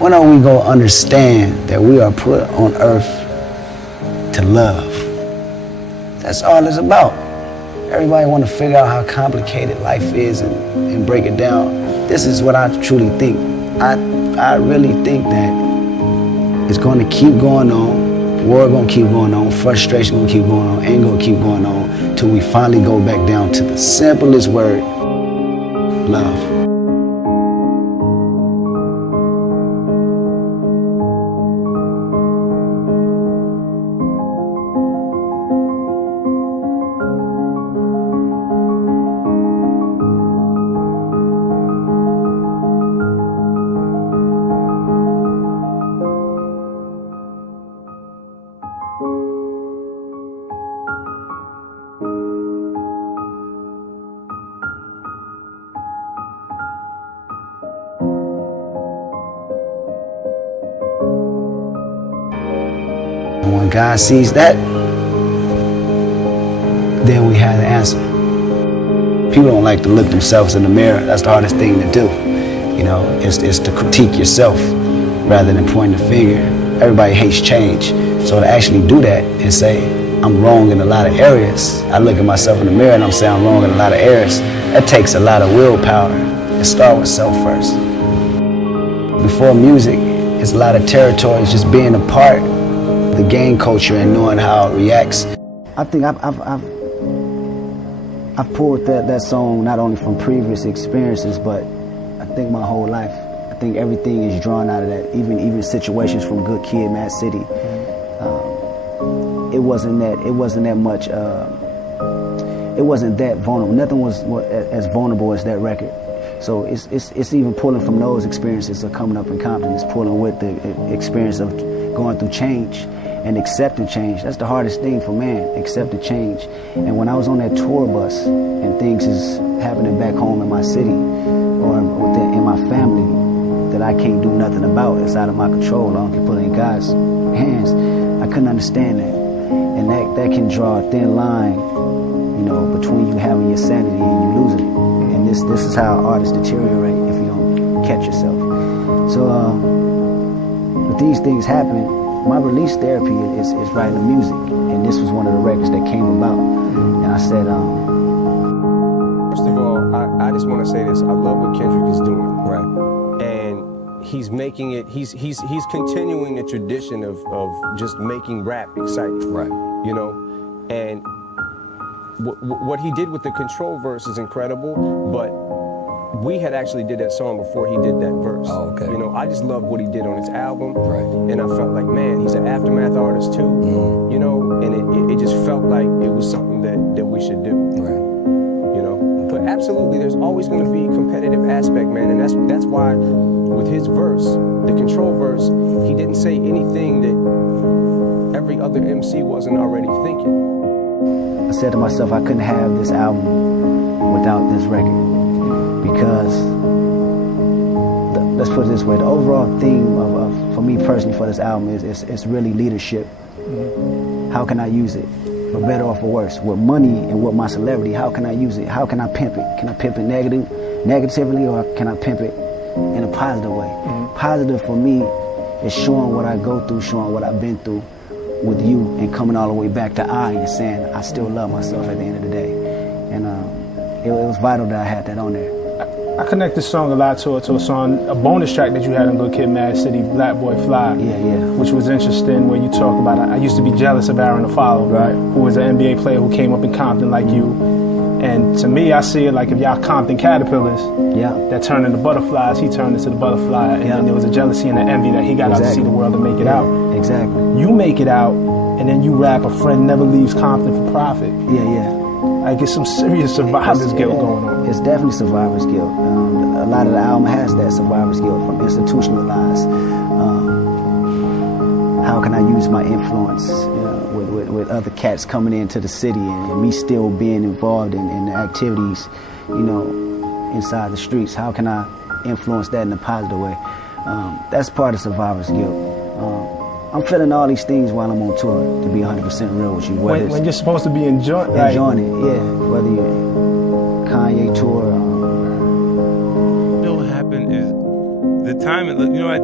When are we gonna understand that we are put on earth to love? That's all it's about. Everybody want to figure out how complicated life is and break it down. This is what I truly think. I really think that it's gonna keep going on, war gonna keep going on, frustration gonna keep going on, anger gonna keep going on, till we finally go back down to the simplest word, love. And when God sees that, then we have the answer. People don't like to look themselves in the mirror. That's the hardest thing to do. You know, it's to critique yourself rather than point the finger. Everybody hates change. So to actually do that and say, I'm wrong in a lot of areas, I look at myself in the mirror and I'm saying I'm wrong in a lot of areas, that takes a lot of willpower. And start with self first. Before music, it's a lot of territories, just being a part of the gang culture and knowing how it reacts. I think I've pulled that song not only from previous experiences, but I think my whole life. I think everything is drawn out of that, even situations from Good Kid, Mad City. It wasn't that vulnerable. Nothing was as vulnerable as that record. So it's even pulling from those experiences of coming up in Compton. It's pulling with the experience of going through change and accepting change. That's the hardest thing for man, accepting change. And when I was on that tour bus and things is happening back home in my city or in my family that I can't do nothing about, it's out of my control, I don't can put it in God's hands, I couldn't understand that. And that can draw a thin line, you know, between you having your sanity and you losing it. And this is how artists deteriorate if you don't catch yourself. So with these things happening, my release therapy is writing the music, and this was one of the records that came about. And I said, first of all, I just want to say this: I love what Kendrick is doing, right? And he's making it. He's continuing the tradition of just making rap exciting, right? You know, and what he did with the control verse is incredible, but we had actually did that song before he did that verse. Oh, okay. You know, I just loved what he did on his album. Right. And I felt like, man, he's an Aftermath artist too. Mm-hmm. You know, and it just felt like it was something that we should do. Right. You know, but absolutely, there's always going to be a competitive aspect, man, and that's why with his verse, the control verse, he didn't say anything that every other MC wasn't already thinking. I said to myself, I couldn't have this album without this record. Because, let's put it this way, the overall theme for me personally for this album is really leadership. Mm-hmm. How can I use it, for better or for worse? With money and with my celebrity, how can I use it? How can I pimp it? Can I pimp it negatively, or can I pimp it in a positive way? Mm-hmm. Positive for me is showing what I go through, showing what I've been through with you, and coming all the way back to I and saying I still love myself at the end of the day. And it was vital that I had that on there. I connect this song a lot to a song, a bonus track that you had on Good Kid, Mad City, Black Boy Fly. Yeah. Which was interesting, where you talk about, I used to be jealous of Aaron Affollow, right, who was an NBA player who came up in Compton like you. And to me, I see it like if y'all Compton caterpillars, that turned into butterflies, he turned into the butterfly, and then there was a jealousy and an envy that he got out to see the world and make it out. Exactly. You make it out, and then you rap, a friend never leaves Compton for profit. Yeah. Like, it's some serious survivor's guilt going on. It's definitely survivor's guilt. A lot of the album has that survivor's guilt from institutionalized. How can I use my influence with other cats coming into the city and me still being involved in the activities, you know, inside the streets? How can I influence that in a positive way? That's part of survivor's guilt. I'm feeling all these things while I'm on tour, to be 100% real with you. When you're supposed to be enjoying it, yeah. Whether you're Kanye tour. You know what happened is the timing. Look, you know, I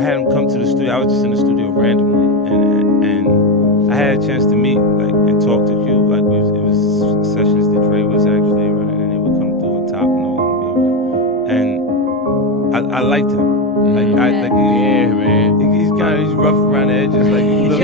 had him come to the studio. I was just in the studio randomly, and I had a chance to meet, like, and talk to Q. Like, it was sessions that Dre was actually running, and they would come through and top and all, and I liked him. Like, man. He's rough around the edges, like little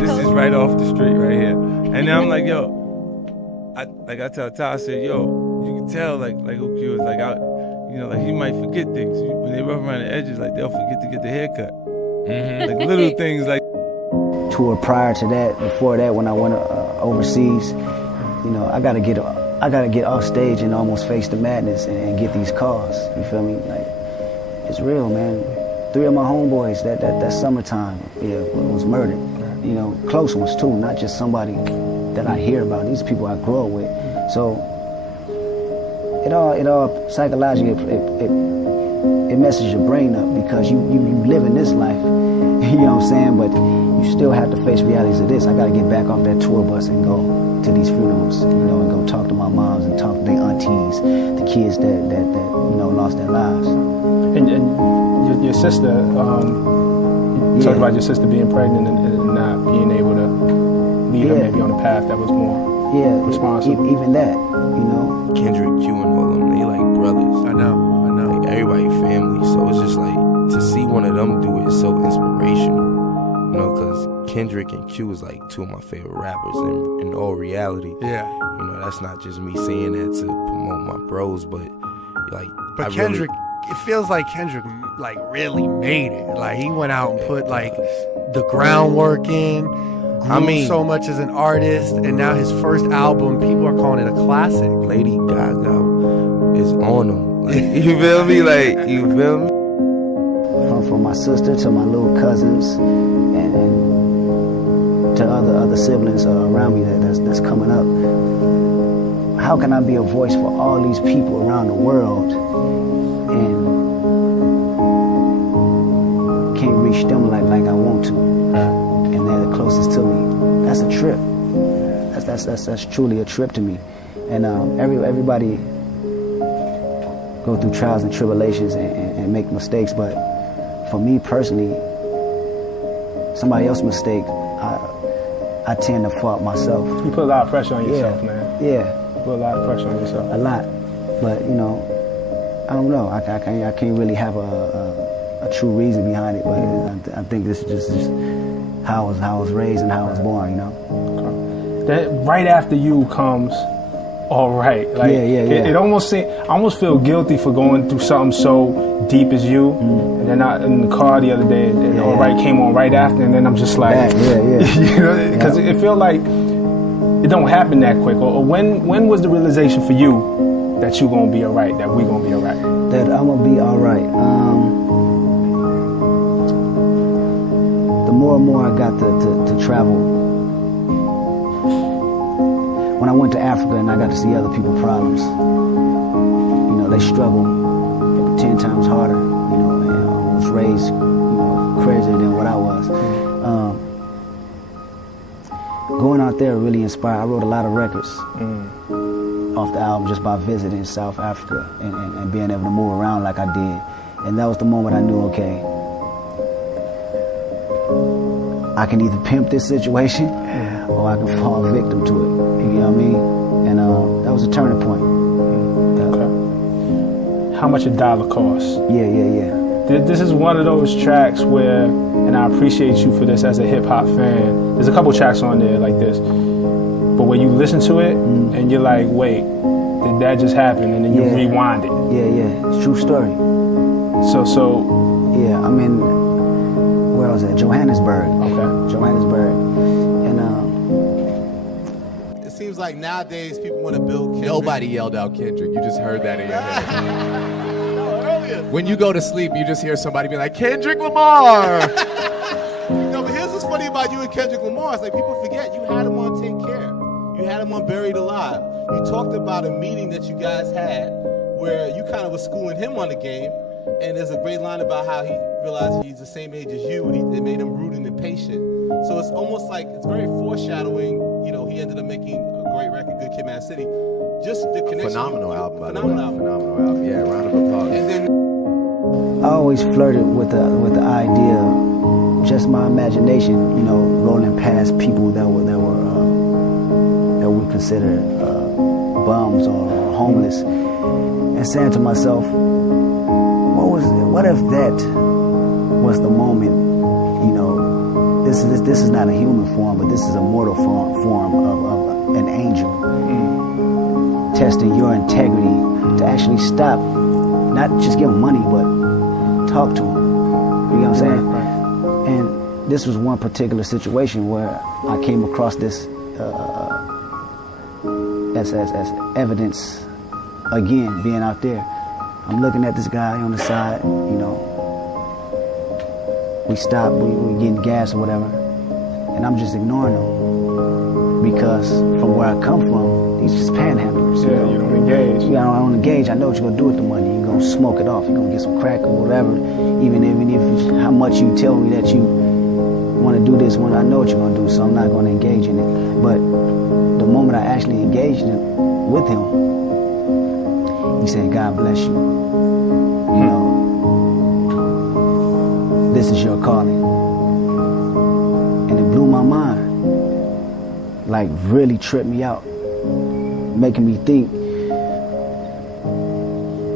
this is right off the street right here. And then I'm like, yo, I tell Ty, I said, yo, you can tell like who Q is, like like he might forget things when they rough around the edges, like they'll forget to get the haircut, like little things like. Tour prior to that, before that, when I went overseas, I gotta get off stage and almost face the madness and get these calls. You feel me? Like, it's real, man. 3 of my homeboys that summertime, was murdered. Close ones too, not just somebody that I hear about. These people I grew up with. So it all psychologically it messes your brain up because you live in this life. You know what I'm saying? But you still have to face realities of this. I got to get back off that tour bus and go to these funerals, and go talk to my moms and talk to their aunties, the kids that lost their lives. And your sister, you talked about your sister being pregnant and not being able to lead her maybe on a path that was more responsible. Even that, Kendrick, Q, and all of them, they like brothers. I know. Like, everybody family, so it's just like, to see one of them do it is so inspirational, because Kendrick and Q is like 2 of my favorite rappers in all reality. Yeah. That's not just me saying that to promote my bros, but like. But Kendrick, it feels like Kendrick like really made it. Like he went out and put like the groundwork in. Grew so much as an artist, and now his first album, people are calling it a classic. Lady Gaga is on him. Like, you feel me? Like, you feel me? From my sister to my little cousins and to other siblings around me that's coming up. How can I be a voice for all these people around the world and can't reach them like I want to, and they're the closest to me? That's a trip. That's truly a trip to me. And everybody go through trials and tribulations and make mistakes, but for me personally, somebody else's mistake, I tend to fault myself. You put a lot of pressure on yourself, man. Yeah. You put a lot of pressure on yourself. A lot. But, I don't know. I can't really have a true reason behind it, but I think this is just how I was raised and how I was born, Okay. That right after you comes All Right. Like, It almost seems, I almost feel guilty for going through something so deep as you. And then in the car the other day, and All Right came on right after, and then I'm just like, because it feel like it don't happen that quick. Or when was the realization for you that you gonna be all right, that we gonna be all right? That I'm gonna be all right. The more and more I got to travel. When I went to Africa and I got to see other people's problems, they struggle 10 times harder, and I was raised, crazier than what I was. Going out there really inspired. I wrote a lot of records off the album just by visiting South Africa and being able to move around like I did. And that was the moment I knew, okay, I can either pimp this situation or I can fall victim to it. You know what I mean? And that was a turning point. Okay. How much a dollar costs? Yeah. This is one of those tracks where, and I appreciate you for this as a hip hop fan. There's a couple tracks on there like this, but when you listen to it and you're like, wait, did that just happen? And then you rewind it. Yeah. It's a true story. So. Yeah, I'm in, where was that? Johannesburg. Okay. Johannesburg. It seems like nowadays people want to build Kendrick. Nobody yelled out Kendrick. You just heard that in your head. No, earlier. When you go to sleep, you just hear somebody be like, Kendrick Lamar! No, but here's what's funny about you and Kendrick Lamar. It's like people forget you had him on Take Care. You had him on Buried Alive. You talked about a meeting that you guys had where you kind of was schooling him on the game. And there's a great line about how he realized he's the same age as you, and it made him rude and impatient. So it's almost like it's very foreshadowing. He ended up making a great record, Good Kid, Mad City. Just the connection. Phenomenal album, by the way. Phenomenal album. Yeah, round of applause. And then I always flirted with the idea, just my imagination, rolling past people that we consider bums or homeless, and saying to myself, what if that was the moment? This is not a human form, but this is a mortal form of an angel. Testing your integrity to actually stop, not just give him money, but talk to him. You know what I'm saying? Right. And this was one particular situation where I came across this as evidence, again, being out there. I'm looking at this guy on the side, we stop, we getting gas or whatever, and I'm just ignoring him because from where I come from, he's just panhandlers. Yeah, you don't engage. I don't engage. I know what you're gonna do with the money. You're gonna smoke it off. You're gonna get some crack or whatever. Even if how much you tell me that you want to do this, when I know what you're gonna do, so I'm not gonna engage in it. But the moment I actually engaged with him, he said, "God bless you. This is your calling." And it blew my mind. Like, really tripped me out, making me think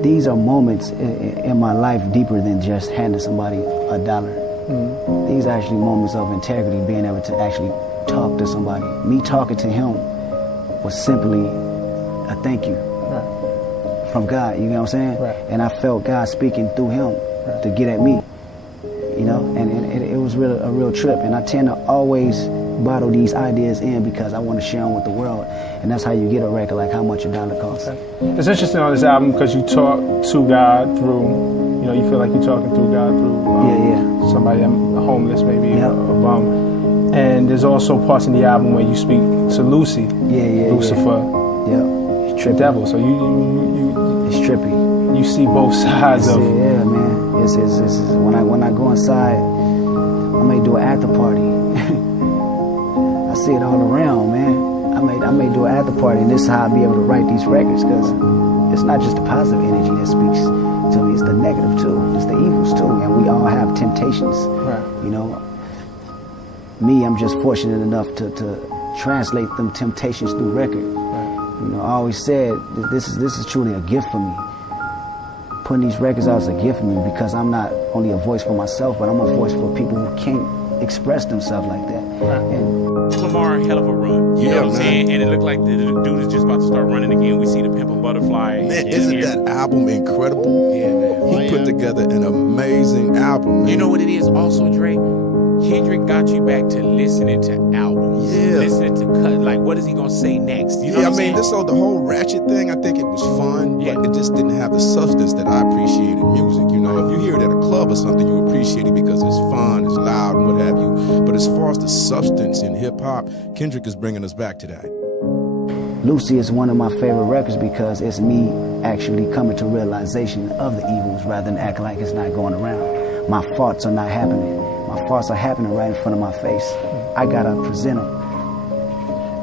these are moments in my life deeper than just handing somebody $1. These are actually moments of integrity, being able to actually talk to somebody. Me talking to him was simply a thank you from God, you know what I'm saying? Right. And I felt God speaking through him to get at me, and it was a real trip. And I tend to always bottle these ideas in because I want to share them with the world. And that's how you get a record, like how much $1 costs. It's interesting on this album because you talk to God through, you feel like you're talking through God through somebody homeless, maybe a bum. And there's also parts in the album where you speak to Lucy, Lucifer, the devil. So you it's trippy. You see both sides of. Yeah, man. It's when I go inside, I may do an after party. I see it all around, man. I may do an after party, and this is how I'll be able to write these records, because it's not just the positive energy that speaks to me, it's the negative too, it's the evils too, and we all have temptations. Right. Me, I'm just fortunate enough to translate them temptations through record. Right. I always said that this is truly a gift for me. Putting these records out is a gift for me because I'm not only a voice for myself, but I'm a voice for people who can't express themselves like that. Right. And Lamar, hell of a run. You know what I'm saying? And it looked like the dude is just about to start running again. We see the Pimp a Butterfly. Man, isn't that album incredible? Yeah, man. He put together an amazing album, man. You know what it is also, Dre? Kendrick got you back to listening to albums. Yeah. Listening to cut. Like, what is he going to say next? You know what I'm saying? The whole ratchet thing, I think it was fun, but it just didn't have the substance that I appreciated in music. If you hear it at a club or something, you appreciate it because it's fun, it's loud, and what have you. But as far as the substance in hip-hop, Kendrick is bringing us back to that. Lucy is one of my favorite records because it's me actually coming to realization of the evils rather than acting like it's not going around. My thoughts are not happening. My thoughts are happening right in front of my face. I gotta present them.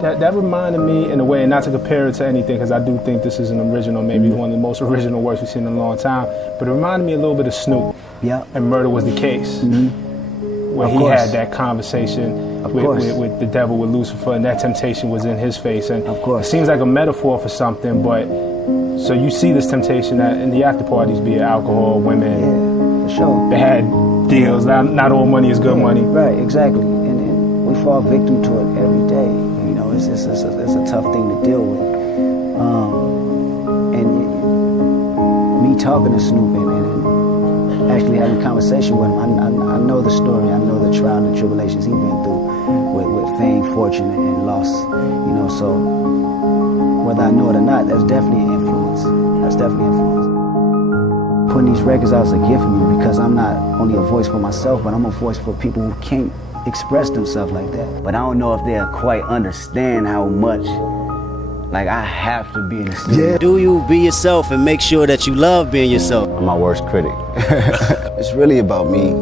That reminded me, in a way, and not to compare it to anything, because I do think this is an original, maybe one of the most original works we've seen in a long time, but it reminded me a little bit of Snoop. Yeah. And Murder Was the Case. Where he had that conversation with the devil, with Lucifer, and that temptation was in his face. And of course, it seems like a metaphor for something, but so you see this temptation that in the after parties, be it alcohol, women, for sure, bad deals. Not all money is good money. Right, exactly. And we fall victim to it every day. It's a tough thing to deal with. And me talking to Snoop and actually having a conversation with him, I know the story. I know the trial and tribulations he's been through with fame, fortune, and loss. So whether I know it or not, that's definitely an influence. Putting these records out is a gift for me because I'm not only a voice for myself, but I'm a voice for people who can't express themselves like that. But I don't know if they'll quite understand how much I have to be in the studio. Yeah. Do you be yourself and make sure that you love being yourself? I'm my worst critic. It's really about me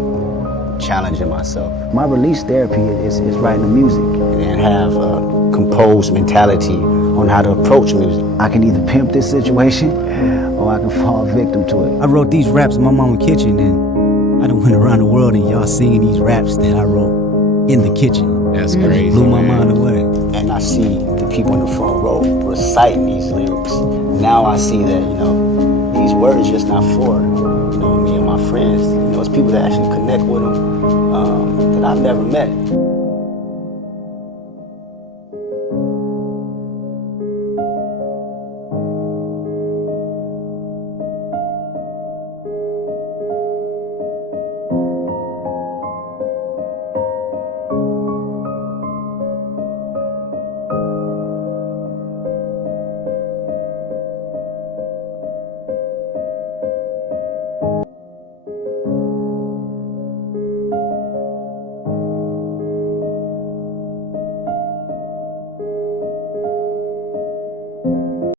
challenging myself. My release therapy is writing the music. And have a composed mentality on how to approach music. I can either pimp this situation or I can fall victim to it. I wrote these raps in my mama's kitchen, and I done went around the world and y'all singing these raps that I wrote in the kitchen. That's crazy. Blew my mind away. And I see the people in the front row reciting these lyrics. Now I see that, these words just not for, me and my friends. It's people that actually connect with them that I've never met.